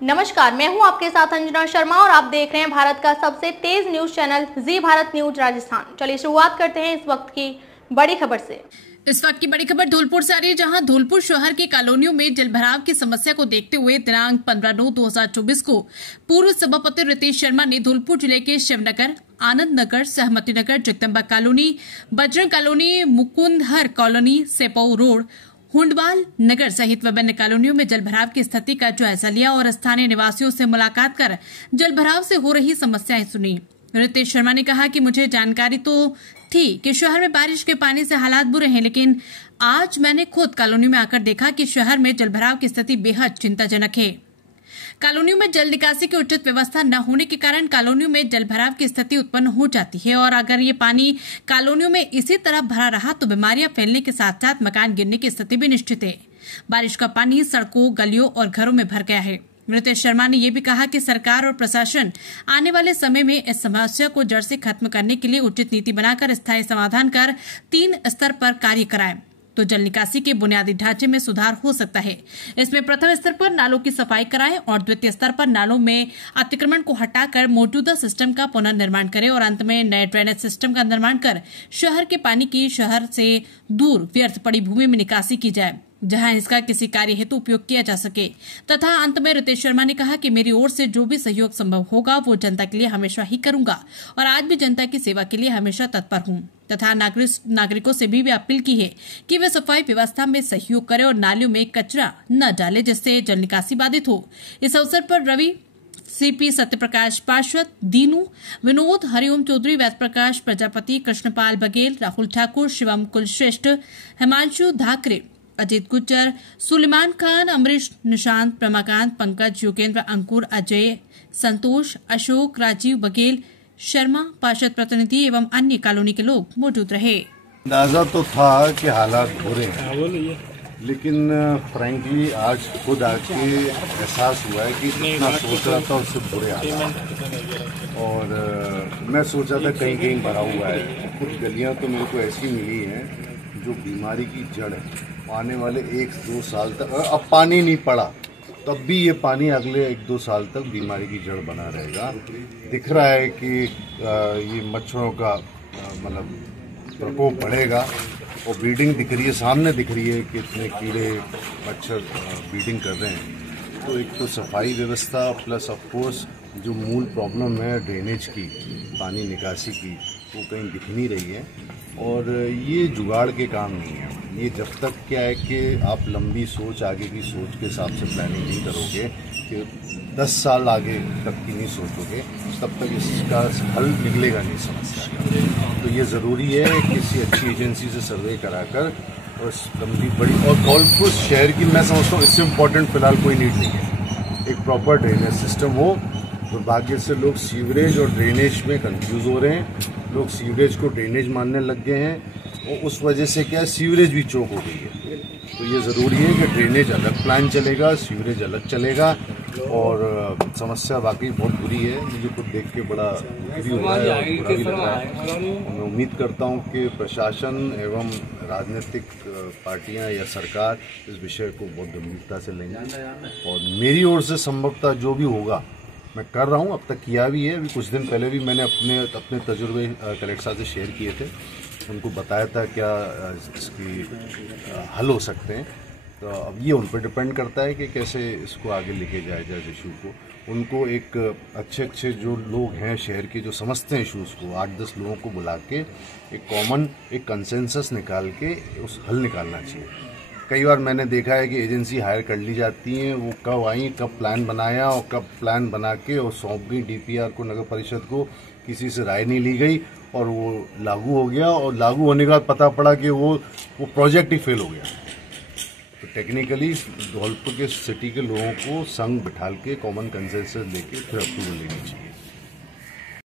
नमस्कार, मैं हूं आपके साथ अंजना शर्मा और आप देख रहे हैं भारत का सबसे तेज न्यूज चैनल जी भारत न्यूज राजस्थान। चलिए शुरुआत करते हैं इस वक्त की बड़ी खबर से। इस वक्त की बड़ी खबर धौलपुर से आ रही है, जहां धौलपुर शहर की कॉलोनियों में जलभराव की समस्या को देखते हुए दिनांक 15/9/2024 को पूर्व सभापति रितेश शर्मा ने धौलपुर जिले के Shivnagar, Anand Nagar, Sahmati Nagar, Jagdamba colony, Bajrang colony, Mukundhar colony, Sepau road, Hundwal Nagar सहित विभिन्न कॉलोनियों में जलभराव की स्थिति का जायजा लिया और स्थानीय निवासियों से मुलाकात कर जलभराव से हो रही समस्याएं सुनी। रितेश शर्मा ने कहा कि मुझे जानकारी तो थी कि शहर में बारिश के पानी से हालात बुरे हैं, लेकिन आज मैंने खुद कॉलोनियों में आकर देखा कि शहर में जलभराव की स्थिति बेहद चिंताजनक है। कॉलोनियों में जल निकासी की उचित व्यवस्था न होने के कारण कॉलोनियों में जलभराव की स्थिति उत्पन्न हो जाती है और अगर ये पानी कॉलोनियों में इसी तरह भरा रहा तो बीमारियां फैलने के साथ साथ मकान गिरने की स्थिति भी निश्चित है। बारिश का पानी सड़कों, गलियों और घरों में भर गया है। रितेश शर्मा ने यह भी कहा कि सरकार और प्रशासन आने वाले समय में इस समस्या को जड़ से खत्म करने के लिए उचित नीति बनाकर स्थायी समाधान कर 3 स्तर पर कार्य कराएं तो जल निकासी के बुनियादी ढांचे में सुधार हो सकता है। इसमें प्रथम स्तर पर नालों की सफाई कराएं और द्वितीय स्तर पर नालों में अतिक्रमण को हटाकर मौजूदा सिस्टम का पुनर्निर्माण करें और अंत में नए ड्रेनेज सिस्टम का निर्माण कर शहर के पानी की शहर से दूर व्यर्थ पड़ी भूमि में निकासी की जाए, जहां इसका किसी कार्य हेतु उपयोग किया जा सके। तथा अंत में रितेश शर्मा ने कहा कि मेरी ओर से जो भी सहयोग संभव होगा वो जनता के लिए हमेशा ही करूंगा और आज भी जनता की सेवा के लिए हमेशा तत्पर हूं। तथा नागरिकों से भी अपील की है कि वे सफाई व्यवस्था में सहयोग करें और नालियों में कचरा न डालें जिससे जल निकासी बाधित हो। इस अवसर पर रवि, सीपी सत्यप्रकाश पार्षद, दीनू, विनोद, हरिओम चौधरी, वैद प्रकाश प्रजापति, कृष्णपाल बघेल, राहुल ठाकुर, शिवम कुलश्रेष्ठ, हिमांशु धाकरे, अजीत गुज्जर, सुलेमान खान, अमरीश, निशांत, प्रमाकांत, पंकज, योगेंद्र, अंकुर, अजय, संतोष, अशोक, राजीव बघेल, शर्मा, पार्षद प्रतिनिधि एवं अन्य कॉलोनी के लोग मौजूद रहे। अंदाजा तो था कि हालात बुरे हैं, लेकिन फ्रैंकली आज खुद आके एहसास हुआ है कि जितना सोच रहा था उससे बुरे हालात। और मैं सोचा था कहीं कहीं भरा हुआ है। कुछ गलियां तो मेरे को ऐसी मिली हैं जो बीमारी की जड़ है। आने वाले 1-2 साल तक अब पानी नहीं पड़ा तब भी ये पानी अगले 1-2 साल तक बीमारी की जड़ बना रहेगा। दिख रहा है कि ये मच्छरों का मतलब प्रकोप बढ़ेगा और ब्रीडिंग दिख रही है, सामने दिख रही है कि इतने कीड़े मच्छर ब्रीडिंग कर रहे हैं। तो एक तो सफाई व्यवस्था प्लस ऑफ कोर्स जो मूल प्रॉब्लम है ड्रेनेज की, पानी निकासी की, वो कहीं दिख नहीं रही है। और ये जुगाड़ के काम नहीं है। ये जब तक क्या है कि आप लंबी सोच, आगे की सोच के हिसाब से प्लानिंग नहीं करोगे, कि 10 साल आगे तक की नहीं सोचोगे, तब तक इसका हल निकलेगा नहीं समस्या का। तो ये ज़रूरी है किसी अच्छी एजेंसी से सर्वे कराकर और लंबी बड़ी और धौलपुर शहर की मैं समझता हूँ इससे इम्पोर्टेंट फिलहाल कोई नीड नहीं है। एक प्रॉपर ड्रेनेज सिस्टम हो। दुर्भाग्य से लोग सीवरेज और ड्रेनेज में कंफ्यूज हो रहे हैं। लोग सीवरेज को ड्रेनेज मानने लग गए हैं और उस वजह से क्या सीवरेज भी चौक हो गई है। तो ये ज़रूरी है कि ड्रेनेज अलग प्लान चलेगा, सीवरेज अलग चलेगा। और समस्या वाकई बहुत बुरी है। मुझे खुद देख के बड़ा दुखी भी हो रहा है और बुरा भी लग रहा है। मैं उम्मीद करता हूँ कि प्रशासन एवं राजनीतिक पार्टियां या सरकार इस विषय को बहुत गंभीरता से लेंगे और मेरी ओर से संभवतः जो भी होगा मैं कर रहा हूँ, अब तक किया भी है। अभी कुछ दिन पहले भी मैंने अपने तजुर्बे कलेक्टर साहब से शेयर किए थे, उनको बताया था क्या इसकी हल हो सकते हैं। तो अब ये उन पर डिपेंड करता है कि कैसे इसको आगे लेके जाया जाए इशू को। उनको एक अच्छे जो लोग हैं शहर के जो समझते हैं इशूज़ को, 8-10 लोगों को बुला के एक कॉमन एक कंसेंसस निकाल के उस हल निकालना चाहिए। कई बार मैंने देखा है कि एजेंसी हायर कर ली जाती हैं, वो कब आई, कब प्लान बनाया और कब प्लान बना के और सौंप गई डीपीआर को, नगर परिषद को, किसी से राय नहीं ली गई और वो लागू हो गया और लागू होने के बाद पता पड़ा कि वो प्रोजेक्ट ही फेल हो गया। तो टेक्निकली धौलपुर के सिटी के लोगों को संग बिठाल के कॉमन कंसेंसस लेके फिर अप्रूवल लेनी चाहिए।